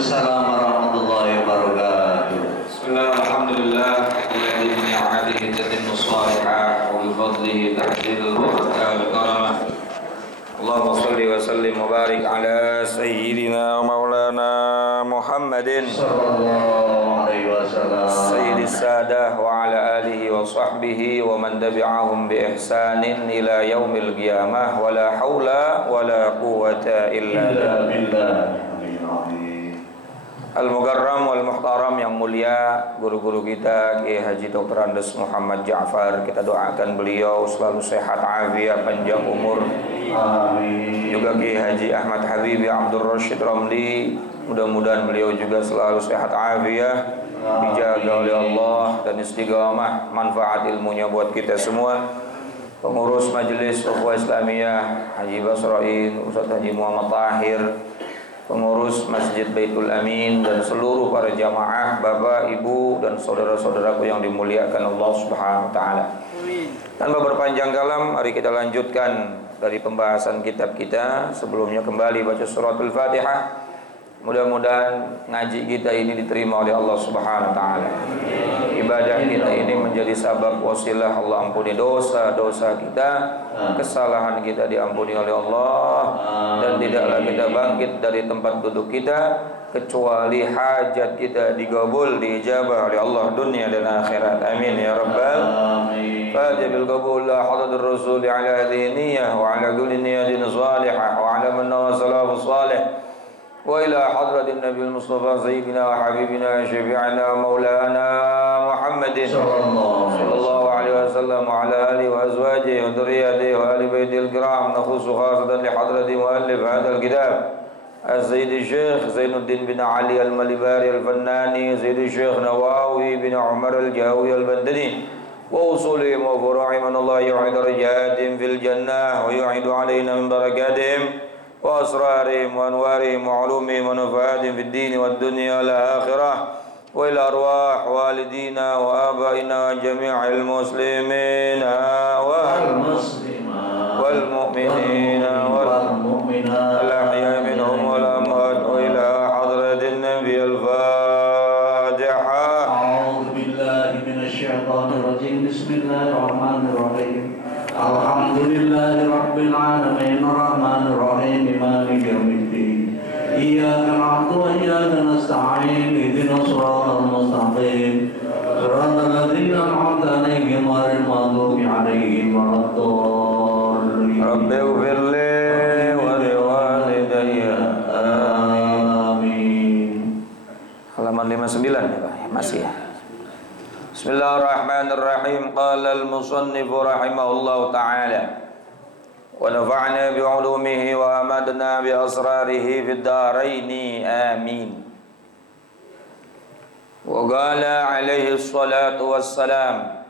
Waalaikumsalam warahmatullahi wabarakatuh. Bismillah, alhamdulillah, alladzi bi ni'matihi tatimmu shalihah wa bi fadlihi tahsilul barakah wal karamah. Allahumma shalli wa sallim wa barik ala sayyidina wa maulana Muhammadin Sallallahu alaihi wasallam. sayyidis sadah wa ala alihi wa sahbihi wa man tabi'ahum bi ihsanin ila yaumil qiyamah wa la haula wa la quwwata illa billah. Al-Mukarram wal Muhtaram yang mulia, guru-guru kita Kiai Haji Dr. Andes Muhammad Ja'far, kita doakan beliau selalu sehat afiat panjang umur. Amin. Juga Kiai Haji Ahmad Habibi Abdul Rashid Ramli, mudah-mudahan beliau juga selalu sehat afiat, dijaga oleh Allah dan istiqamah manfaat ilmunya buat kita semua. Pengurus Majelis Ukhuwah Islamiyah Haji Basrain, Ustaz Haji Muhammad Tahir, pengurus Masjid Baitul Amin, dan seluruh para jamaah, bapak, ibu, dan saudara-saudaraku yang dimuliakan Allah Subhanahu wa taala. Tanpa berpanjang kalam, mari kita lanjutkan dari pembahasan kitab kita. Sebelumnya kembali baca suratul Fatihah. Mudah-mudahan ngaji kita ini diterima oleh Allah Subhanahu wa taala. Ibadah kita ini menjadi sabab wasilah Allah ampuni dosa-dosa kita, kesalahan kita diampuni oleh Allah, dan tidaklah kita bangkit dari tempat duduk kita kecuali hajat kita digabul, diijabah oleh Allah dunia dan akhirat. Amin ya rabbal alamin. Fatiha bil qabul la hadadur rasul ala diniyah wa ala kulli niyatin salihah wa ala man wasalamu salih wa ila hadratin nabiyil mustafa sayyidina wa habibina syafi'ina maulana Muhammadin sallallahu alaihi wasallam wa ala alihi wa azwajihi wa dhurriyyatihi wa ali baitil kiram, nakhusu khasatan li hadrati muallif hadzal kitab السيد الشيخ زين الدين بن علي المليباري الفناني، سيد الشيخ نواوي بن عمر الجاوي البندني، وأصولهم وفروعهم من الله يعيد درجاتهم في الجنة ويعيد علينا من بركاتهم وأسرارهم وأنوارهم وعلومهم ونفعاتهم في الدين والدنيا والآخرة، وإلى أرواح والدينا وآبائنا وجميع المسلمين والمؤمنين والمؤمنات الأحياء منهم والأموات، وإلى حضرة النبي الفاتحة. أعوذ بالله من الشيطان الرجيم. بسم الله الرحمن الرحيم. الحمد لله رب العالمين الرحمن الرحيم مالك يوم الدين. إياك نعبد وإياك نستعين. اهدنا الصراط المستقيم صراط الذين أنعمت عليهم غير المغضوب عليهم ولا الضالين. رب اغفر لي ولوالدي. آمين. Halaman 59 ya Pak, masih ya. Bismillahirrahmanirrahim. Qala al-musannif rahimahullahu ta'ala wa nafa'na bi'ulumihi wa amadna bi asrarihi fid dharaini amin. Wa qala alaihi salatu wassalam,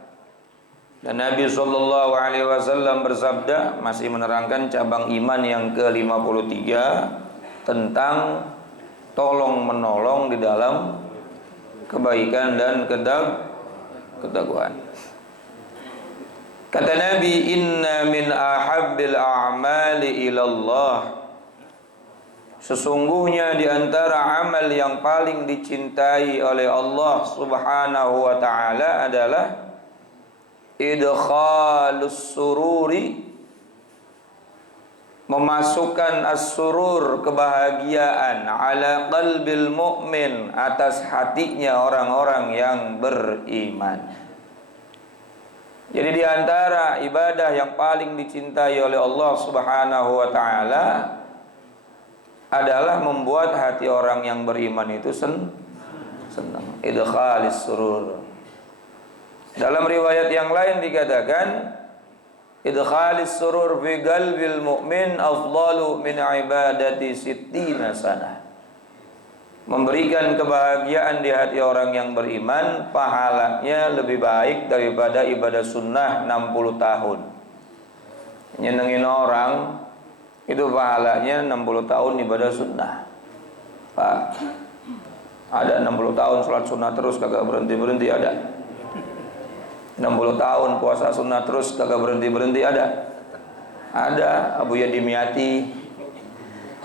dan Nabi sallallahu alaihi wasallam bersabda, masih menerangkan cabang iman yang ke-53 tentang tolong menolong di dalam kebaikan dan ketakwaan. Kata Nabi, inna min ahabbil a'mali ilallah, sesungguhnya di antara amal yang paling dicintai oleh Allah Subhanahu wa taala adalah idkhalus sururi, memasukkan as-surur, kebahagiaan, ala qalbil mu'min, atas hatinya orang-orang yang beriman. Jadi di antara ibadah yang paling dicintai oleh Allah Subhanahu wa taala adalah membuat hati orang yang beriman itu senang. Idkhalis surur. Dalam riwayat yang lain dikatakan idkhalis surur fi qalbil mu'min afdalu min ibadati sittina sanah. Memberikan kebahagiaan di hati orang yang beriman pahalanya lebih baik daripada ibadah sunnah 60 tahun. Nyenengin orang itu pahalanya 60 tahun ibadah sunnah. Pak, ada 60 tahun sholat sunnah terus kagak berhenti-berhenti ada. 60 tahun puasa sunnah terus kagak berhenti-berhenti ada. Ada Abu Yadimiyati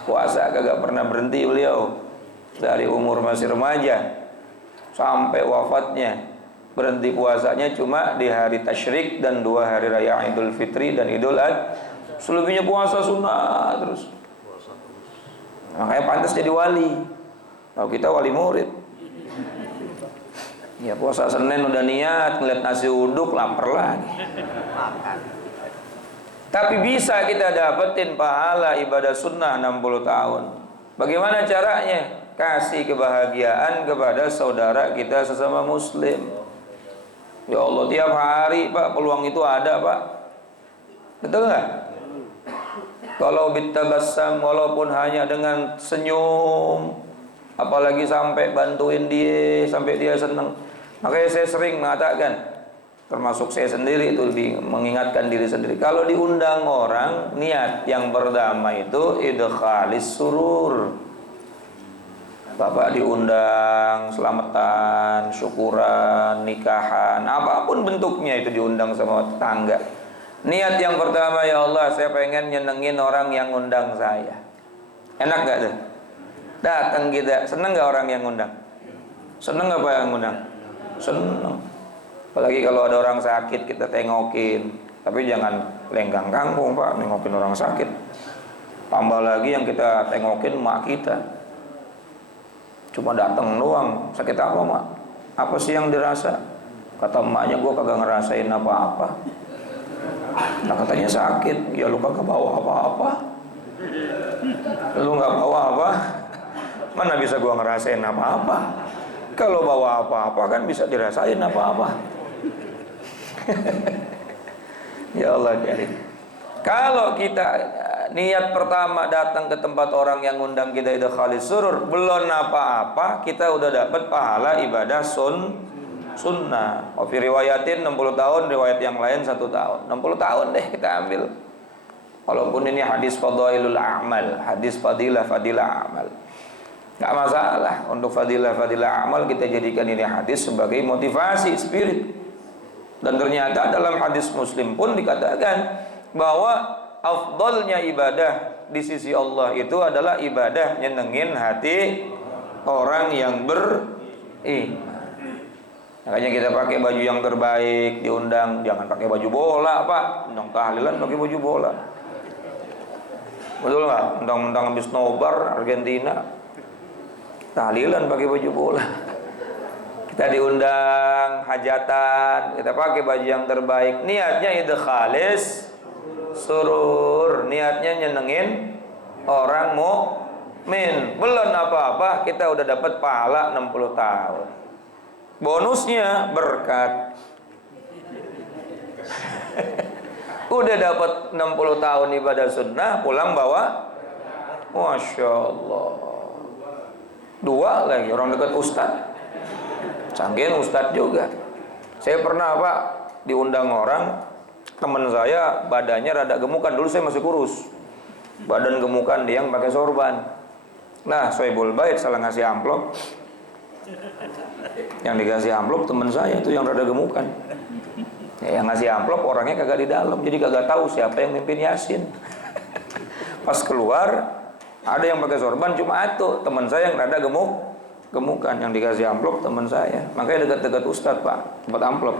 puasa kagak pernah berhenti beliau. dari umur masih remaja sampai wafatnya. Berhenti puasanya cuma di hari tasyrik dan 2 hari raya Idul Fitri dan Idul Adha. Selebihnya puasa sunnah terus. Makanya pantas jadi wali. Kalau kita wali murid. Ya puasa Senin udah niat, ngeliat nasi uduk lapar lagi. Tapi bisa kita dapetin pahala ibadah sunnah 60 tahun. Bagaimana caranya? Kasih kebahagiaan kepada saudara kita sesama muslim. Ya Allah, tiap hari Pak peluang itu ada Pak. Betul nggak? Kalau bitabassam, walaupun hanya dengan senyum, apalagi sampai bantuin dia, sampai dia senang. Makanya saya sering mengatakan, termasuk saya sendiri itu mengingatkan diri sendiri. Kalau diundang orang, niat yang pertama itu idkhalis surur. Bapak diundang selamatan, syukuran, nikahan, apapun bentuknya itu diundang sama tetangga. Niat yang pertama, ya Allah, saya pengen nyenengin orang yang undang saya. Enak gak tuh? Datang kita, seneng gak orang yang undang? Seneng gak Pak yang undang? Seneng. Apalagi kalau ada orang sakit kita tengokin. Tapi jangan lenggang kangkung Pak, nengokin orang sakit. Tambah lagi yang kita tengokin mak kita. Cuma datang doang. Sakit apa mak? Apa sih yang dirasa? Kata emaknya, gue kagak ngerasain apa-apa. Nah katanya sakit. Ya lu kagak bawa apa-apa. Lu gak bawa apa? Mana bisa gue ngerasain apa-apa? Kalau bawa apa-apa kan bisa dirasain apa-apa. Ya Allah karim. Kalau kita niat pertama datang ke tempat orang yang undang kita itu khalis surur, belum apa-apa kita udah dapat pahala ibadah sunnah. Fi riwayatin 60 tahun, riwayat yang lain 1 tahun. 60 tahun deh kita ambil. Walaupun ini hadis fadailul a'mal, hadis fadilah amal. Enggak masalah untuk fadilah amal kita jadikan ini hadis sebagai motivasi spirit. Dan ternyata dalam hadis Muslim pun dikatakan bahwa afdalnya ibadah di sisi Allah itu adalah ibadah nyenengin hati orang yang beriman. Makanya kita pakai baju yang terbaik, diundang, jangan pakai baju bola, Pak. Undang tahlilan pakai baju bola. Betul nggak? Undang-undang habis nobar Argentina, tahlilan pakai baju bola. Kita diundang hajatan, kita pakai baju yang terbaik. Niatnya itu khalis surur, niatnya nyenengin orang mukmin. Belum apa-apa kita udah dapat pahala 60 tahun. Bonusnya berkat. Udah dapat 60 tahun ibadah sunnah, pulang bawa Masya Allah 2 lagi, orang dekat ustadz. Canggih ustadz juga. Saya pernah Pak diundang orang, teman saya badannya rada gemukan. Dulu saya masih kurus, badan gemukan, dia yang pakai sorban. Nah Soebul Bait salah ngasih amplop. Yang dikasih amplop teman saya itu yang rada gemukan. Ya, yang ngasih amplop orangnya kagak di dalam, jadi kagak tahu siapa yang mimpin Yasin. Pas keluar ada yang pakai sorban cuma itu teman saya yang rada gemukan, yang dikasih amplop teman saya. Makanya dekat-dekat ustadz Pak, dapat amplop.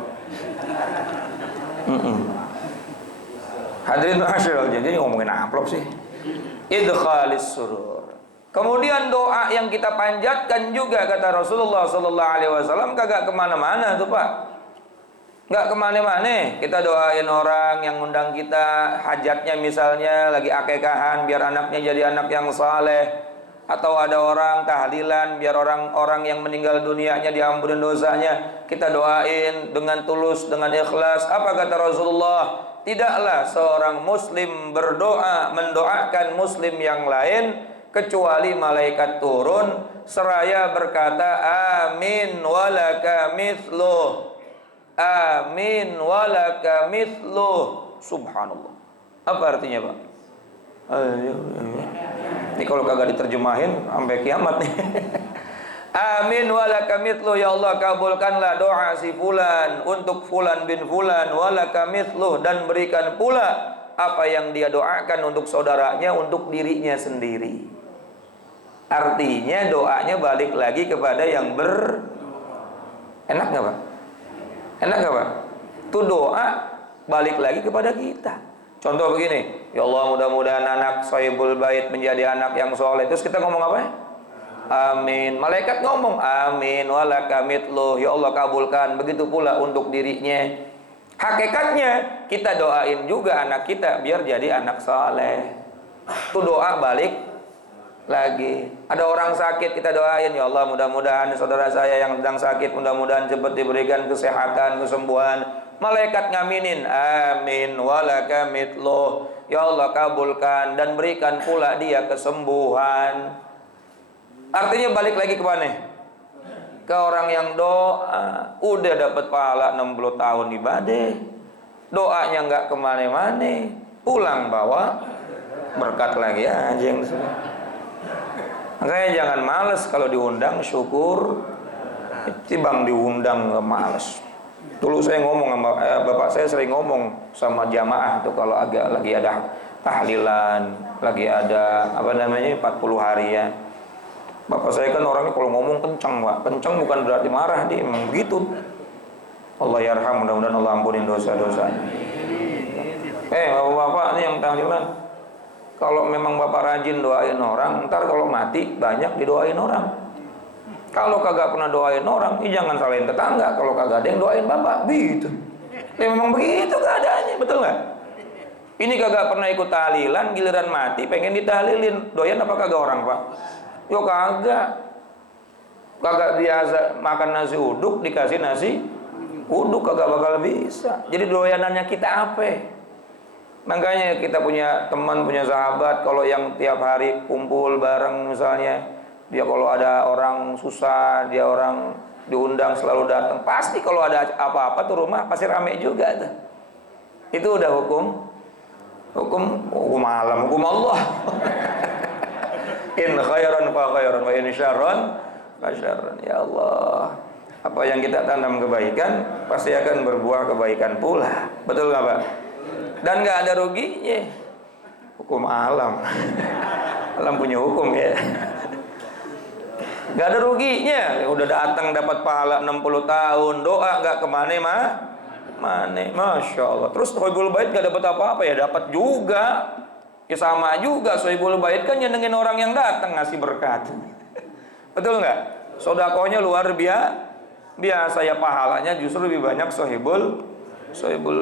Hadirin masyaallah, jadi ngomongin amplop sih. Idkhalis surur. Kemudian doa yang kita panjatkan juga kata Rasulullah sallallahu alaihi wasallam kagak kemana-mana tuh Pak. Nggak kemana-mana. Kita doain orang yang undang kita hajatnya, misalnya lagi akekahan biar anaknya jadi anak yang saleh, atau ada orang tahlilan biar orang-orang yang meninggal dunianya diampunin dosanya. Kita doain dengan tulus, dengan ikhlas. Apa kata Rasulullah? Tidaklah seorang muslim berdoa mendoakan muslim yang lain kecuali malaikat turun seraya berkata amin walaka mithluh, amin walaka mithluh. Subhanallah. Apa artinya Pak? Ini kalau kagak diterjemahin sampai kiamat nih. Amin walaka mithluh, ya Allah kabulkanlah doa si fulan untuk fulan bin fulan, walaka mithluh, dan berikan pula apa yang dia doakan untuk saudaranya, untuk dirinya sendiri. Artinya doanya balik lagi kepada yang enak nggak Pak? Enak nggak Pak? Itu doa balik lagi kepada kita. Contoh begini, ya Allah mudah-mudahan anak Sohibul Bait menjadi anak yang soleh. Terus kita ngomong apa ya? Amin. Malaikat ngomong amin walaka mitluh, ya Allah kabulkan. Begitu pula untuk dirinya. Hakikatnya kita doain juga anak kita biar jadi anak soleh. Itu doa balik lagi. Ada orang sakit kita doain, ya Allah mudah-mudahan saudara saya yang sedang sakit mudah-mudahan cepat diberikan kesehatan, kesembuhan. Malaikat ngaminin amin walaka mitluh, ya Allah kabulkan dan berikan pula dia kesembuhan. Artinya balik lagi ke mana? Ke orang yang doa udah dapat pahala 60 tahun ibadah, doanya nggak kemana-mana, pulang bawa berkat lagi aja yang disini. Makanya jangan males kalau diundang, syukur. Timbang diundang nggak males. Dulu saya ngomong sama bapak saya sering ngomong sama jamaah tuh kalau agak lagi ada tahlilan, lagi ada 40 harian. Bapak saya kan orangnya kalau ngomong kencang Pak. Kencang bukan berarti marah, dia memang begitu. Allah yarham, mudah-mudahan Allah ampunin dosa-dosanya. Bapak-bapak ini yang tahlilan, kalau memang Bapak rajin doain orang, ntar kalau mati banyak didoain orang. Kalau kagak pernah doain orang, jangan salahin tetangga kalau kagak ada yang doain Bapak. Gitu. Memang begitu keadaannya, betul nggak? Ini kagak pernah ikut tahlilan, giliran mati pengen ditahlilin. Doyan apa kagak orang Pak? Yo kagak. Kagak biasa makan nasi uduk dikasih nasi uduk, kagak bakal bisa. Jadi doyanannya kita apa? Makanya kita punya teman, punya sahabat, kalau yang tiap hari kumpul bareng misalnya, dia kalau ada orang susah, dia orang diundang selalu datang. Pasti kalau ada apa-apa tuh rumah pasti rame juga tuh. Itu udah hukum alam, hukum Allah. In khairan fa khairan wa in syarran fa syarran. Ya Allah, apa yang kita tanam kebaikan pasti akan berbuah kebaikan pula. Betul nggak Pak? Dan nggak ada ruginya. Hukum alam. Alam punya hukum ya. Nggak ada ruginya. Udah datang dapat pahala 60 tahun, doa nggak kemana mana, masya Allah. Terus Sohibul Bait nggak dapat apa-apa ya, dapat juga. Ya sama juga, Sohibul Bait kan nyenengin orang yang datang ngasih berkat. Betul nggak? Sodakohnya luar biasa ya, pahalanya justru lebih banyak Sohibul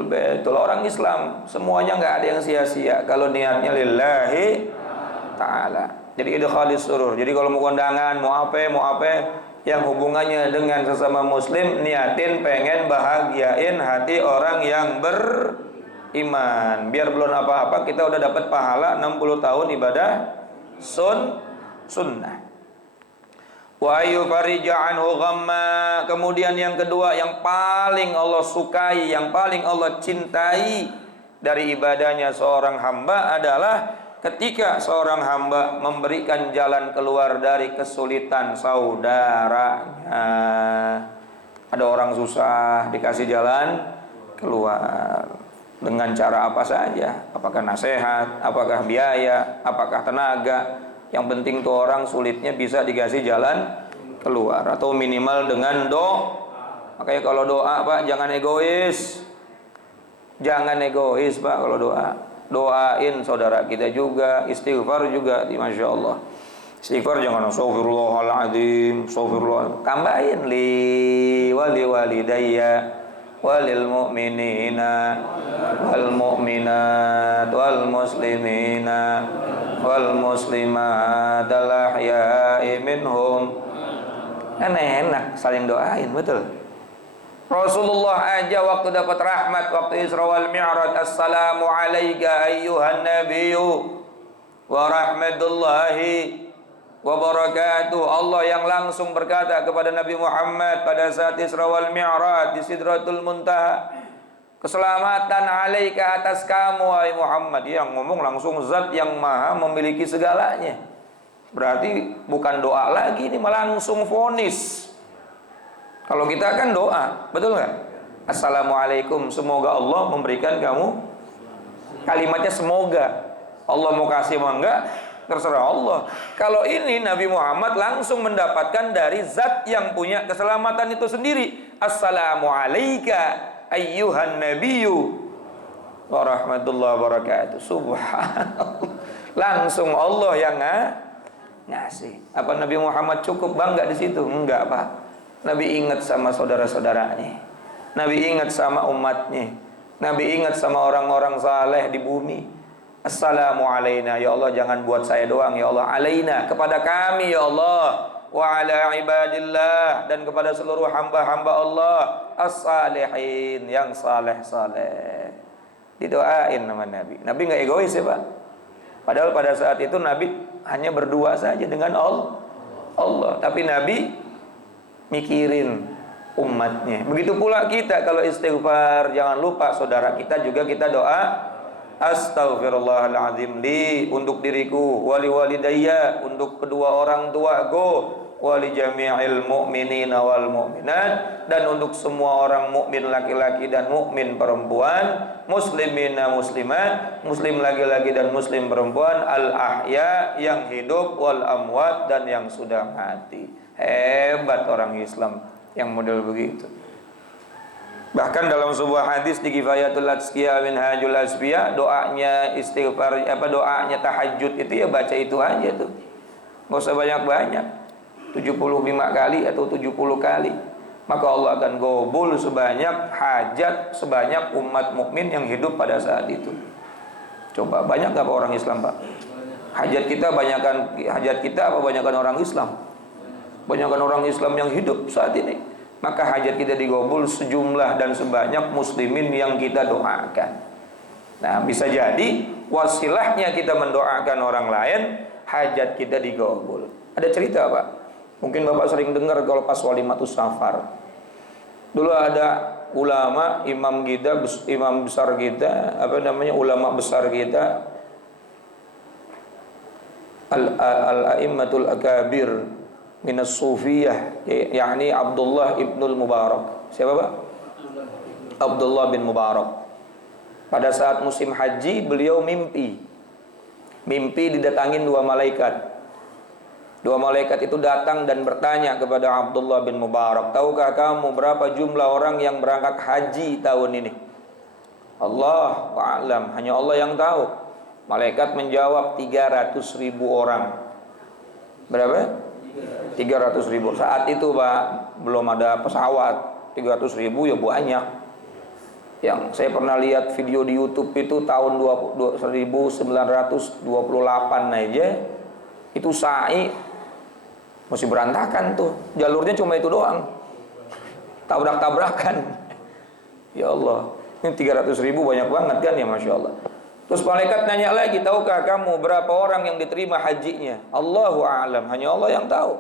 Bait. Itulah orang Islam, semuanya nggak ada yang sia-sia kalau niatnya lillahi ta'ala. Jadi idkhalis surur. Jadi kalau mau kondangan, mau apa yang hubungannya dengan sesama muslim, niatin pengen bahagiain hati orang yang beriman. Biar belum apa-apa kita udah dapat pahala 60 tahun ibadah sunnah. Wa yufarija anhu ghamma. Kemudian yang kedua yang paling Allah sukai, yang paling Allah cintai dari ibadahnya seorang hamba adalah ketika seorang hamba memberikan jalan keluar dari kesulitan saudaranya. Ada orang susah, dikasih jalan keluar dengan cara apa saja. Apakah nasihat, apakah biaya, apakah tenaga. Yang penting tuh orang sulitnya bisa dikasih jalan keluar. Atau minimal dengan doa. Makanya kalau doa Pak, jangan egois. Jangan egois Pak kalau doa. Doain saudara kita juga, istighfar juga, Masya Allah. Istighfar jangan astagfirullahaladzim, astagfirullah. Tambahin li wali walidayya walil mu'minina wal mu'minat wal muslimina wal muslimat al ahya'i minhum. Kan enak saling doain, betul. Rasulullah aja waktu dapat rahmat waktu Isra wal Mi'raj, assalamu alayka ayyuhan nabiyyu wa rahmatullahi wa barakatuh. Allah yang langsung berkata kepada Nabi Muhammad pada saat Isra wal Mi'raj di Sidratul Muntaha, keselamatan alaika atas kamu wahai Muhammad. Yang ngomong langsung zat yang maha memiliki segalanya. Berarti bukan doa lagi, ini malah langsung vonis. Kalau kita kan doa, betul nggak? Assalamualaikum, semoga Allah memberikan kamu. Kalimatnya semoga. Allah mau kasih mau enggak, terserah Allah. Kalau ini Nabi Muhammad langsung mendapatkan dari zat yang punya keselamatan itu sendiri. Assalamu alayka ayyuhan nabiyyu wa rahmatullahi wabarakatuh. Subhanallah. Langsung Allah yang ngasih. Apa Nabi Muhammad cukup bangga di situ? Enggak, Pak. Nabi ingat sama saudara-saudaranya. Nabi ingat sama umatnya. Nabi ingat sama orang-orang saleh di bumi. Assalamu alayna, ya Allah, jangan buat saya doang, ya Allah, alayna, kepada kami, ya Allah, wa ala ibadillah, dan kepada seluruh hamba-hamba Allah as-salihin, yang saleh-saleh. Didoain nama Nabi. Nabi nggak egois ya, Pak. Padahal pada saat itu Nabi hanya berdua saja dengan Allah. Tapi Nabi mikirin umatnya. Begitu pula kita kalau istighfar, jangan lupa saudara kita juga kita doa astaghfirullahaladzim li, untuk diriku, wali walidayya, untuk kedua orang tuaku, wali jami'il mu'minina wal mu'minat, dan untuk semua orang mukmin laki-laki dan mukmin perempuan, muslimina muslimat, muslim laki-laki dan muslim perempuan, al ahya, yang hidup, wal amwat, dan yang sudah mati. Hebat orang Islam yang model begitu. Bahkan dalam sebuah hadis di Kifayatul Atsqiya Minhajul Asfiya, doanya istighfar, doanya tahajud itu ya baca itu aja tuh. Enggak usah banyak-banyak. 75 kali atau 70 kali. Maka Allah akan gobul sebanyak hajat sebanyak umat mukmin yang hidup pada saat itu. Coba banyak enggak orang Islam, Pak? Hajat kita banyakkan hajat kita apa banyakkan orang Islam? Banyakkan orang Islam yang hidup saat ini. Maka hajat kita digobul sejumlah dan sebanyak muslimin yang kita doakan. Nah, bisa jadi wasilahnya kita mendoakan orang lain, hajat kita digobul. Ada cerita, Pak. Mungkin Bapak sering dengar kalau pas walimatus safar. Dulu ada ulama, imam kita, imam besar kita, ulama besar kita, al-a'immatul akabir minas sufiyah, yakni Abdullah ibnul Mubarak. Siapa, Pak? Abdullah bin Mubarak. Pada saat musim haji beliau mimpi didatangin dua malaikat. Dua malaikat itu datang dan bertanya kepada Abdullah bin Mubarak, tahukah kamu berapa jumlah orang yang berangkat haji tahun ini? Allah a'lam, hanya Allah yang tahu. Malaikat menjawab 300.000 orang. Berapa? 300.000. Saat itu, Pak, belum ada pesawat. 300.000 ya banyak. Yang saya pernah lihat video di YouTube itu tahun 1928 aja itu sa'i masih berantakan tuh. Jalurnya cuma itu doang. Tabrak-tabrakan. Ya Allah, ini 300.000 banyak banget kan ya, Masya Allah. Terus malaikat nanya lagi, tahukah kamu berapa orang yang diterima hajinya? Allahu a'lam, hanya Allah yang tahu.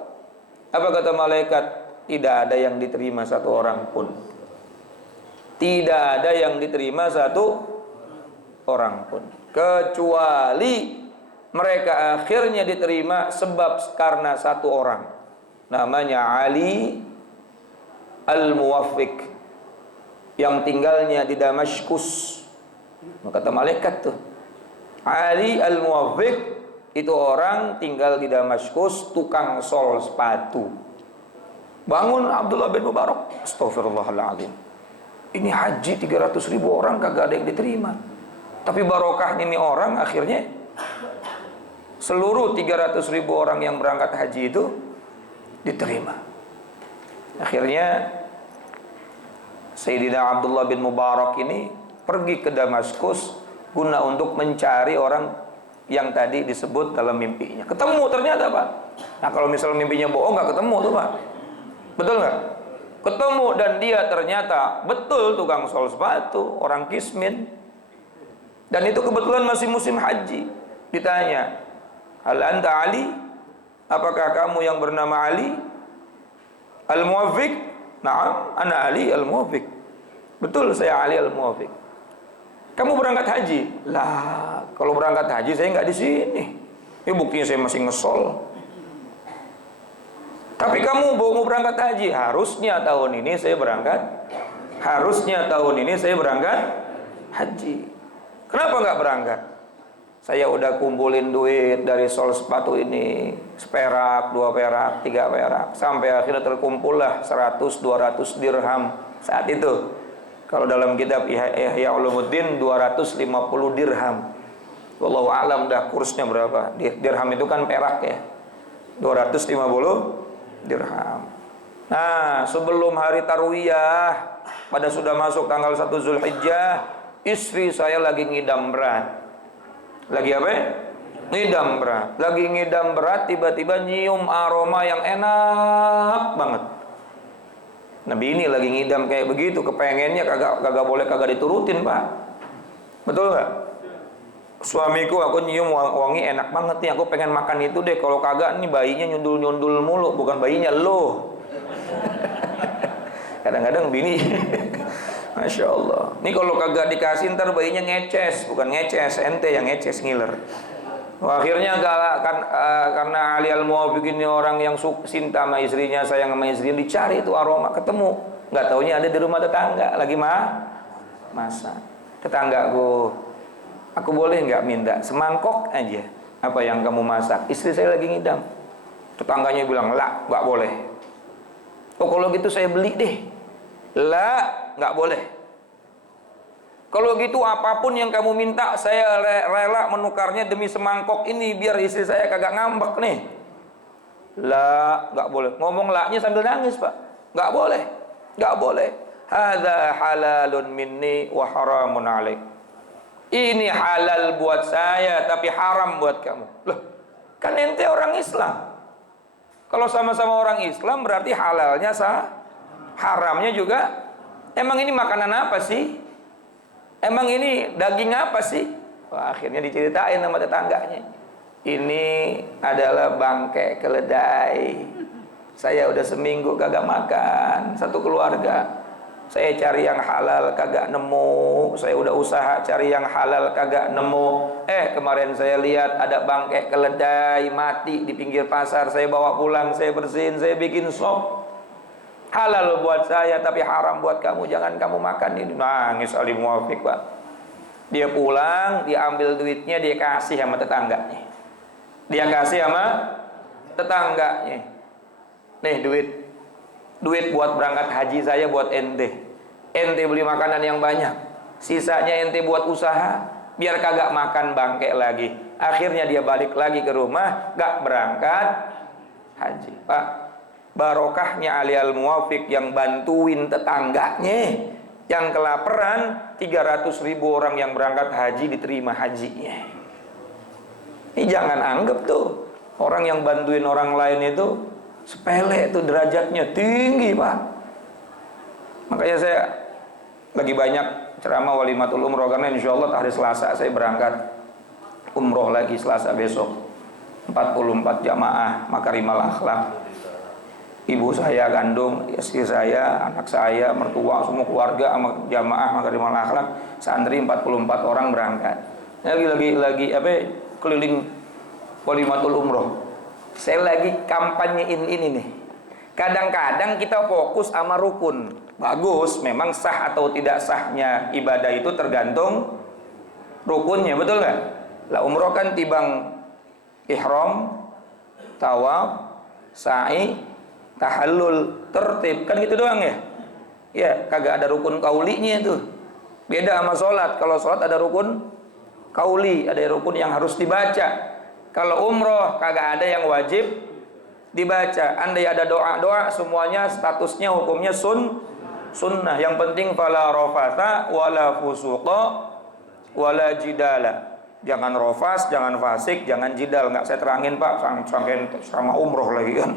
Apa kata malaikat? Tidak ada yang diterima satu orang pun. Tidak ada yang diterima satu orang pun, kecuali mereka akhirnya diterima sebab karena satu orang, namanya Ali Al-Muwaffiq, yang tinggalnya di Damaskus. Kata malaikat tuh, Ali Al-Muwaffiq itu orang tinggal di Damaskus, tukang sol sepatu. Bangun Abdullah bin Mubarak, astagfirullahaladzim, ini haji 300.000 orang kagak ada yang diterima. Tapi barokahnya ini orang akhirnya seluruh 300.000 orang yang berangkat haji itu diterima. Akhirnya Sayyidina Abdullah bin Mubarak ini pergi ke Damaskus guna untuk mencari orang yang tadi disebut dalam mimpinya. Ketemu ternyata, Pak. Nah, kalau misalnya mimpinya bohong nggak ketemu tuh, Pak. Betul nggak? Ketemu dan dia ternyata betul tukang sol sepatu, orang kismin. Dan itu kebetulan masih musim haji. Ditanya, hal anta Ali? Apakah kamu yang bernama Ali Al-Muwaffiq? Naam, ana Ali Al-Muwaffiq. Betul, saya Ali Al-Muwaffiq. Kamu berangkat haji? Lah, kalau berangkat haji saya nggak di sini. Ini buktinya saya masih ngesol. Tapi kamu mau berangkat haji, harusnya tahun ini saya berangkat. Harusnya tahun ini saya berangkat haji. Kenapa nggak berangkat? Saya udah kumpulin duit dari sol sepatu ini, seperak, 2 perak, 3 perak, sampai akhirnya terkumpullah 100-200 dirham saat itu. Kalau dalam kitab Ihya Ulumuddin 250 dirham. Wallahu a'lam dah kursnya berapa. Dirham itu kan perak ya. 250 dirham. Nah, sebelum hari tarwiyah, pada sudah masuk tanggal 1 Zulhijjah, istri saya lagi ngidam berat. Lagi apa? Ngidam berat. Lagi ngidam berat, tiba-tiba nyium aroma yang enak banget. Nabi ini lagi ngidam kayak begitu, kepengennya kagak boleh kagak diturutin, Pak. Betul nggak? Suamiku, aku nyium wangi enak banget nih, aku pengen makan itu deh. Kalau kagak nih bayinya nyundul-nyundul mulu, bukan bayinya lo. Kadang-kadang bini Masya Allah. Ini kalau kagak dikasih ntar bayinya ngeces, bukan ngeces, ente yang ngeces ngiler. Akhirnya karena Ali Al-Muwafiq ini orang yang cinta sama istrinya, sayang sama istrinya, dicari itu aroma, ketemu. Nggak taunya ada di rumah tetangga lagi masak. Tetanggaku, aku boleh nggak minta semangkok aja apa yang kamu masak? Istri saya lagi ngidam. Tetangganya bilang, lah, nggak boleh. Oh kalau gitu saya beli deh. Lah, nggak boleh. Kalau gitu apapun yang kamu minta, saya rela menukarnya demi semangkok ini biar istri saya kagak ngambek nih. Lah, nggak boleh. Ngomong lahnya sambil nangis, Pak. Nggak boleh, nggak boleh. Hadza halalun minni wa haramun alaik. Ini halal buat saya tapi haram buat kamu. Loh, kan ente orang Islam. Kalau sama-sama orang Islam berarti halalnya sah. Haramnya juga. Emang ini makanan apa sih? Emang ini daging apa sih? Wah, akhirnya diceritain sama tetangganya. Ini adalah bangkai keledai. Saya udah seminggu kagak makan, satu keluarga. Saya cari yang halal kagak nemu. Saya udah usaha cari yang halal kagak nemu. Kemarin saya lihat ada bangkai keledai mati di pinggir pasar. Saya bawa pulang, saya bersihin, saya bikin sop. Halal buat saya tapi haram buat kamu, jangan kamu makan ini. Nangis Ali Muwafiq, Pak. Dia pulang, dia ambil duitnya, dia kasih sama tetangganya. Dia kasih sama tetangganya. Nih duit buat berangkat haji saya buat ente. Ente beli makanan yang banyak. Sisanya ente buat usaha biar kagak makan bangke lagi. Akhirnya dia balik lagi ke rumah, gak berangkat haji. Pak, barokahnya Ali Al-Muwafiq yang bantuin tetangganya yang kelaparan, 300.000 orang yang berangkat haji diterima hajinya. Ini jangan anggap tuh orang yang bantuin orang lain itu sepele, itu derajatnya tinggi, Pak. Makanya saya lagi banyak ceramah walimatul umroh, karena insya Allah hari Selasa saya berangkat umroh lagi, Selasa besok 44 jamaah Makarimal Akhlak. Ibu saya kandung, istri saya, anak saya, mertua, semua keluarga sama jamaah Makarimal Akhlak, santri 44 orang berangkat. Lagi keliling walimatul umroh. Saya lagi kampanyein ini nih. Kadang-kadang kita fokus sama rukun. Bagus, memang sah atau tidak sahnya ibadah itu tergantung rukunnya, betul nggak? Lah umroh kan tibang ihram, tawaf, sa'i, tahallul, tertib, kan gitu doang ya? Ya, kagak ada rukun kaulinya itu. Beda sama sholat. Kalau sholat ada rukun kauli, ada rukun yang harus dibaca. Kalau umroh kagak ada yang wajib dibaca. Andai ada doa-doa, semuanya statusnya hukumnya sunnah. Yang penting fala rafata wala fusuqa wala jidala. Jangan rofas, jangan fasik, jangan jidal. Nggak saya terangin, Pak, sampai sama umroh lagi kan.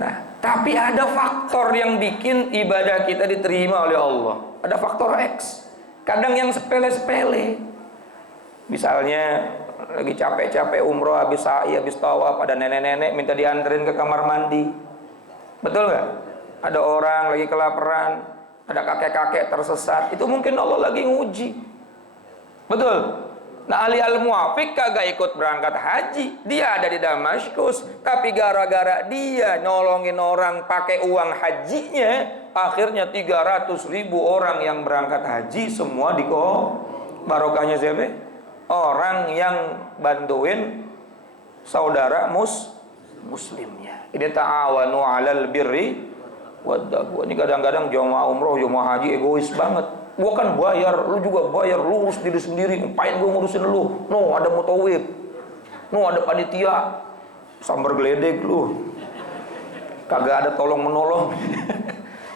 Nah, tapi ada faktor yang bikin ibadah kita diterima oleh Allah. Ada faktor X. Kadang yang sepele-sepele. Misalnya lagi capek-capek umroh, habis sa'i, habis tawaf, ada nenek-nenek minta dianterin ke kamar mandi. Betul nggak? Ada orang lagi kelaparan, ada kakek-kakek tersesat. Itu mungkin Allah lagi nguji. Betul? Nah, Ali Al-Muwafiq kagak ikut berangkat haji. Dia ada di Damaskus, tapi gara-gara dia nolongin orang pakai uang hajinya, akhirnya 300.000 orang yang berangkat haji semua barokahnya siapa? orang yang bantuin saudara muslimnya. Ini ta'awanu 'alal birri wad taqwa. Ini kadang-kadang jamaah umroh, jamaah haji egois banget. Gua kan bayar, lu juga bayar, lu urus diri sendiri, ngapain gua ngurusin lu? No, ada mutawib. No, ada panitia. Sambar geledek lu. Kagak ada tolong menolong.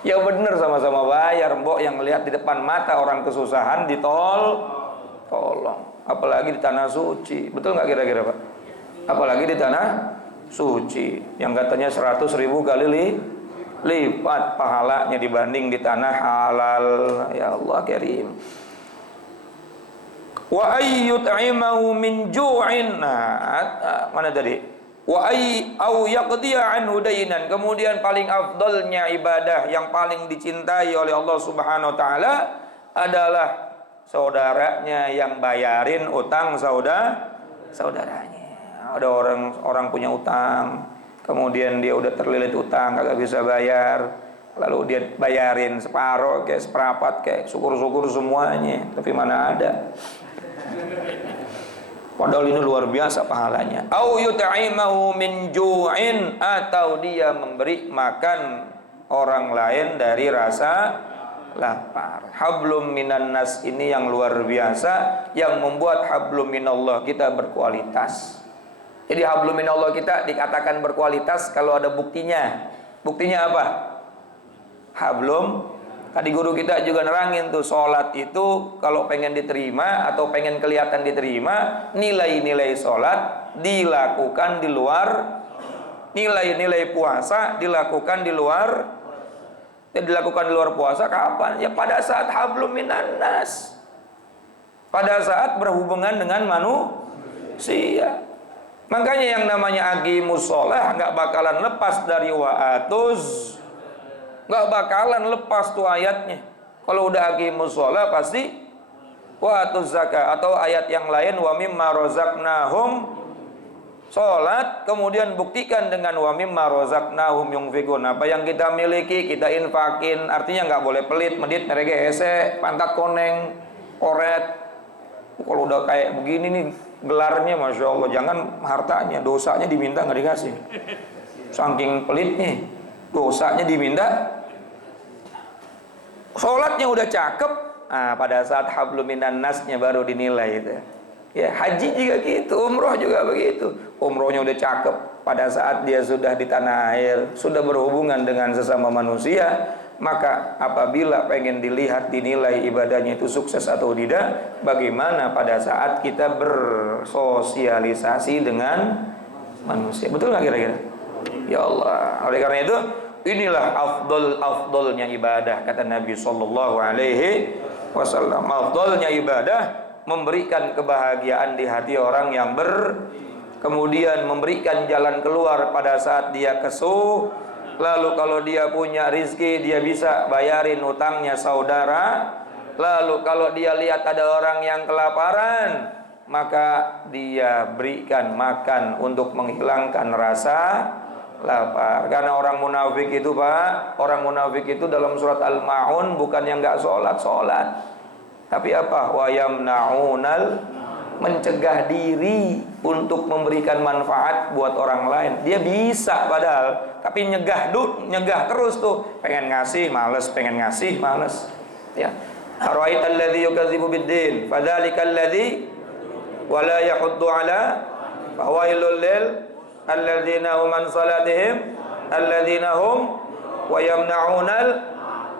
Ya bener, sama-sama bayar, mbok. Yang lihat di depan mata orang kesusahan tolong. Apalagi di tanah suci. Betul nggak kira-kira, Pak? Apalagi di tanah suci yang katanya 100.000 kali lipat pahalanya dibanding di tanah halal. Ya Allah karim. Wa ayyut'imahu min ju'in. Nah, mana tadi? Wa au yaqdiya anhu dainan. Kemudian paling afdalnya ibadah yang paling dicintai oleh Allah Subhanahu wa taala adalah saudaranya yang bayarin utang saudaranya. Ada orang punya utang, kemudian dia udah terlilit utang, kagak bisa bayar, lalu dia bayarin separuh, kayak seperapat, kayak syukur-syukur semuanya, tapi mana ada. Padahal ini luar biasa pahalanya. Au yut'imahu min ju'in, atau dia memberi makan orang lain dari rasa lapar. Hablum minan nas ini yang luar biasa, yang membuat hablum minallah kita berkualitas. Jadi hablum minallah kita dikatakan berkualitas kalau ada buktinya. Buktinya apa? Hablum. Tadi guru kita juga nerangin tuh, sholat itu kalau pengen diterima atau pengen kelihatan diterima, nilai-nilai sholat dilakukan di luar, nilai-nilai puasa dilakukan di luar. Dilakukan di luar puasa kapan? Ya pada saat hablum minan nas, pada saat berhubungan dengan manusia. Makanya yang namanya aqimus sholah nggak bakalan lepas dari wa'atuz, nggak bakalan lepas tuh ayatnya. Kalau udah aqimus sholah pasti wa'atuz zakat, atau ayat yang lain wa mimma razaqnahum, sholat kemudian buktikan dengan wa mimma razaqnahum yunfiqun. Apa yang kita miliki kita infakin. Artinya nggak boleh pelit, medit, mereka hese, pantat koneng, koret. Kalau udah kayak begini nih gelarnya, masya Allah, jangan hartanya, dosanya diminta nggak dikasih. Saking pelitnya, dosanya diminta. Sholatnya udah cakep, nah pada saat hablum minan nasnya baru dinilai itu. Ya haji juga gitu, umroh juga begitu. Umrohnya udah cakep, pada saat dia sudah di tanah air, sudah berhubungan dengan sesama manusia, maka apabila pengen dilihat dinilai ibadahnya itu sukses atau tidak, bagaimana pada saat kita bersosialisasi dengan manusia. Betul nggak kira-kira? Ya Allah. Oleh karena itu, inilah afdolnya ibadah, kata Nabi Sallallahu Alaihi Wasallam. Afdolnya ibadah memberikan kebahagiaan di hati orang yang kemudian memberikan jalan keluar pada saat dia kesuh. Lalu kalau dia punya rizki, dia bisa bayarin utangnya saudara. Lalu kalau dia lihat ada orang yang kelaparan, maka dia berikan makan untuk menghilangkan rasa lapar. Karena orang munafik itu, Pak, orang munafik itu dalam surat Al-Ma'un bukan yang nggak sholat, tapi apa? Wa yamna'unal, mencegah diri untuk memberikan manfaat buat orang lain. Dia bisa padahal, tapi nyegah terus tuh. Pengen ngasih males, pengen ngasih males. Ya. Ara'aital ladzi yukadzibu biddin, fadzalikal ladzi wala yahuddu ala fawailul lil alladzina hum an salatihim alladzina hum wa yamna'unal.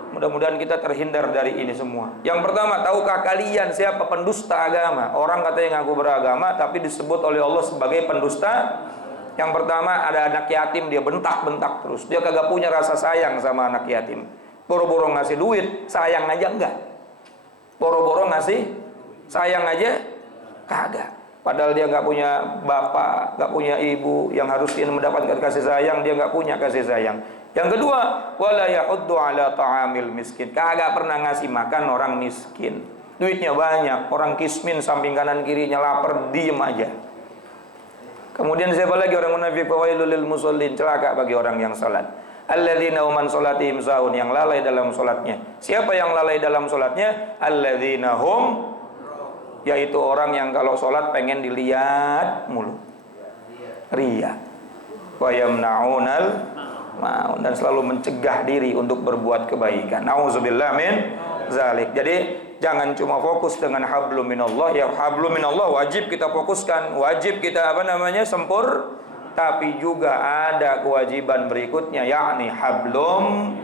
Mudah-mudahan kita terhindar dari ini semua. Yang pertama, tahukah kalian siapa pendusta agama? Orang katanya ngaku beragama tapi disebut oleh Allah sebagai pendusta. Yang pertama, ada anak yatim, dia bentak-bentak terus. Dia kagak punya rasa sayang sama anak yatim. Boro-boro ngasih duit, sayang aja enggak. Boro-boro ngasih, sayang aja kagak. Padahal dia nggak punya bapak, nggak punya ibu yang harus dia mendapatkan kasih sayang, dia nggak punya kasih sayang. Yang kedua, wala yahuddu ala ta'amil miskin. Kagak pernah ngasih makan orang miskin. Duitnya banyak, orang kismin samping kanan kirinya lapar, diem aja. Kemudian siapa lagi orang munafik? Fawailul lil musallin, celaka bagi orang yang salat. Alladzina hum an salatihim sahun, yang lalai dalam salatnya. Siapa yang lalai dalam salatnya? Alladzina hum yaitu orang yang kalau sholat pengen dilihat mulu, riya. Wa yamna'unal ma'un, dan selalu mencegah diri untuk berbuat kebaikan. Nauzubillah min zalik. Jadi jangan cuma fokus dengan hablum minallah. Ya, hablum minallah wajib kita fokuskan, wajib kita sempur, tapi juga ada kewajiban berikutnya, yakni hablum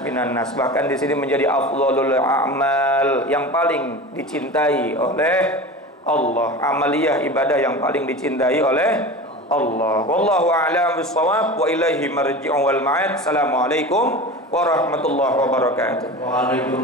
minan nas. Bahkan di sini menjadi afdhalul a'mal, yang paling dicintai oleh Allah, amaliyah ibadah yang paling dicintai oleh Allah. Wallahu a'lam bissawab wa ilaihi marji'u wal ma'ad. Assalamualaikum warahmatullahi wabarakatuh. Waalaikumsalam.